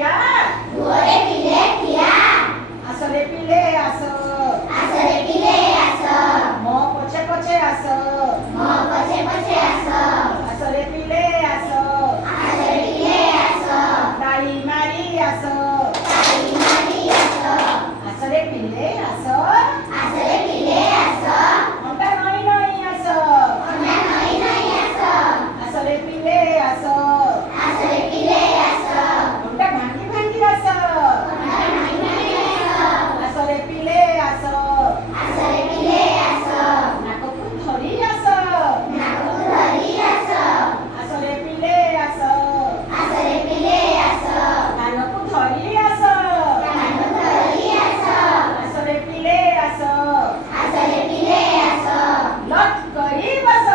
ଠିଆ ଗୁଅରେ ପିଲେ ଠିଆ ଆସରେ ପିଲେ ଆସ ଆସରେ ପିଲେ ଆସ ମୋ ପଛେ ପଛେ ଆସ ମୋ ପଛେ ପଛେ ଆସ ଆସରେ ପିଲେ ଆସ ଆସରେ ପିଲେ ଆସ ତାଳି ମାରି ଆସ ତାଳି ମାରି ଆସ ଆସରେ ପିଲେ ଆସ ଆସରେ ପିଲେ ଆସ ଅଣ୍ଟା ନଇଁ ନଇଁ ଆସ ଅଣ୍ଡା ନଇଁ ନଇଁ ଆସ ଆସରେ ପିଲେ ଆସ ଆସରେ ପିଲେ ଆସ ଅଣ୍ଟା ଭାଙ୍ଗି ଭାଙ୍ଗି ଆସ ଅଣ୍ଡା ନଇଁ ନଇଁ ଆସ ଆସରେ ପିଲେ ଆସ ଆସରେ ପିଲେ ଆସ ନାକକୁ ଧରି ଆସ ନାକକୁ ଧରି ଆସ ଆସରେ ପିଲେ ଆସ ଆସରେ ପିଲେ ଆସ କାନକୁ ଧରି ଆସ କାନକୁ ଧରି ଆସ ଆସରେ ପିଲେ ଆସ ଆସରେ ପିଲେ ଆସ ଲଟ୍ କରି ବସ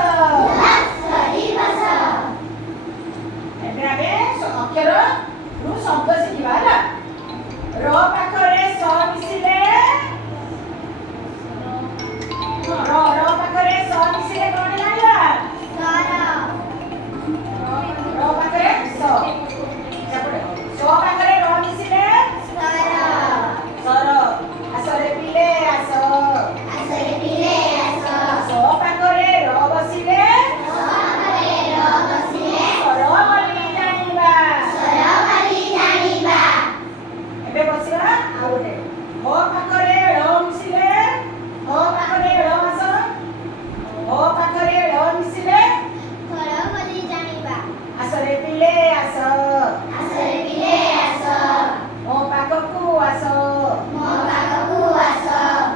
ଲଟ୍ କରି ବସ ଏବେ ଆମେ ଅକ୍ଷର ରୁ ଶବ୍ଦ ଶିଖିବା ହେଲା ର ପାଖରେ ସ ମିଶିଲେ ର ପାଖରେ ସ ମିଶିଲେ କଣ ଜାଣିବା ର ପାଖରେ ସ ସେପଟେ ସ ପାଖରେ ର ମିଶିଲେ ସର ଆସରେ ପିଲେ ଆସ ଆସରେ ପିଲେ ଆସ ସ ପାଖରେ ର ବସିଲେ ସର ବୋଲି ଜାଣିବା ସ୍ୱର ବୋଲି ଜାଣିବା ଏବେ ବସିବା ଆଉ ଗୋଟେ ହ ପାଖରେ ଳ ମିଶିଲେ ହ ପାଖରେ ଳ ଆସ ହ ପାଖରେ ଳ ମିଶିଲେ ସ୍ୱର ବୋଲି ଜାଣିବା ଆସରେ ପିଲେ ଆସ ଆସରେ ପିଲେ ଆସ ମୋ ପାଖକୁ ଆସ ମୋ ପାଖକୁ ଆସ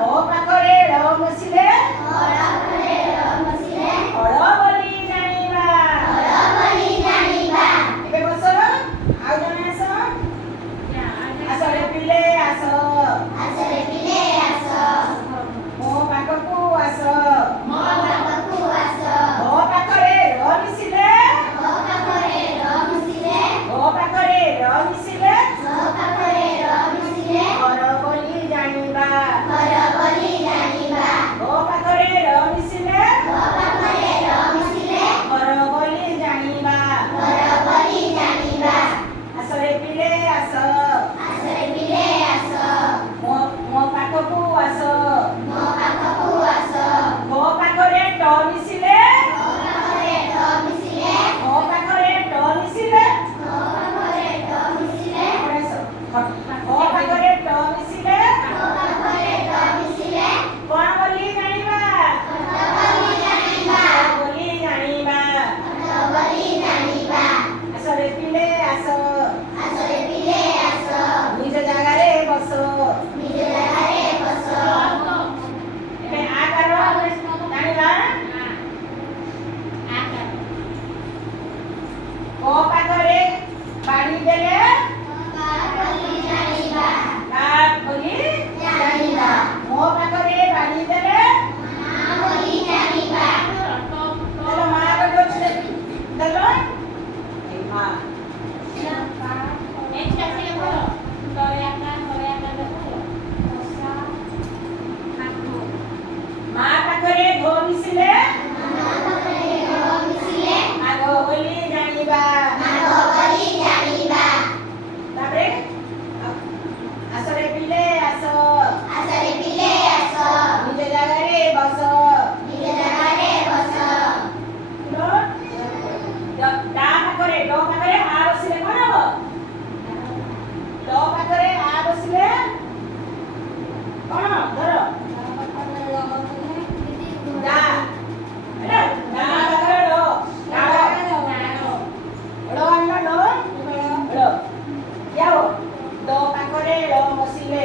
ହ ପାଖରେ ଳ ମିଶିଲେ ହଳ ପରେ ର ବସିଲେ ହଳ ବୋଲି ଜାଣିବା ହଳ ବୋଲି ଜାଣିବା ଏବେ ବସ ଆଉ ଜଣେ ଆସ ଆସରେ ପିଲେ ଆସ ଆସରେ ପିଲେ ଆସ ମୋ ପାଖକୁ ଆସ ମୋ ପାଖକୁ ଆସ ହ ପାଖରେ ର ମିଶିଲେ ମୋ ପାଖରେ ର ମିଶିଲେ ହ ପାଖରେ ର ମିଶିଲେ ମୋ ପାଖରେ ର ମିଶିଲେ ଘର ବୋଲି ଜାଣିବା ଘର ବୋଲି ଜାଣିବା ହ ପାଖରେ ର ମିଶିଲେ ମୋ ପାଖରେ ର ମିଶିଲେ ଘର ବୋଲି ଜାଣିବା ଘର ବୋଲି ଜାଣିବା ଆସରେ ପିଲେ ଆସ ଆସରେ ପିଲେ ଆସ ମୋ ପାଖକୁ ଆସ ମୋ ପାଖକୁ ଆସ ହ ପାଖରେ ଟ ମିଶିଲେ ମୋ ପାଖରେ ର ମିଶିଲେ ହ ପାଖରେ ଟ ମିଶିଲେ ମୋ ପାଖରେ ର ମିଶିଲେ ହ ପାଖରେ ଟ ମିଶିଲେ ମୋ ପାଖରେ ର ମିଶିଲେ କଣ ବୋଲି ଜାଣିବା ଘର ବୋଲି ଜାଣିବା ବୋଲି ଜାଣିବା ଘର ବୋଲି ଜାଣିବା ଆସରେ ପିଲେ ଆସ ଆସରେ ପିଲେ ଆସ ନିଜ ଜାଗାରେ ବସ ନିଜ ଜାଗାରେ ବସ ଏବେ ଆକାର ଜାଣିବା କ ପାଖରେ ବାଢି ଦେଲେ ବୋଲି ଜାଣିବା କାଠ ବୋଲି ଜାଣିବା ମୋ ପାଖରେ ବାଢି ଦେଲେ ମା ବୋଲି ଜାଣିବା ଦେଲ ମା ବୋଲି ଅଛି ଦେଲ ଏଇ ମା ମା ପାଖରେ ଘ ମିଶିଲେ ମା ପାଖରେ ର ମିଶିଲେ ଆଗ ବୋଲି ଜାଣିବା ମାଗ ବୋଲି ଜାଣିବା ତାପରେ ଆସରେ ପିଲେ ଆସ ଆସରେ ପିଲେ ଆସ ନିଜ ଜାଗାରେ ବସ ନିଜ ଜାଗାରେ ବସ ଡା ପାଖରେ ଡ ପାଖରେ ଆ ବସିଲେ କଣ ହବ ଡ ପାଖରେ ଆ ବସିଲେ କଣ ଧର ଡା ହେଲା ଡା ପାଖରେ ଡ ଡାଳ ଡ଼ ଆଣିଲ ଡ଼ ଡ଼ ଯାଅ ଡ ପାଖରେ ଡ଼ ବସିଲେ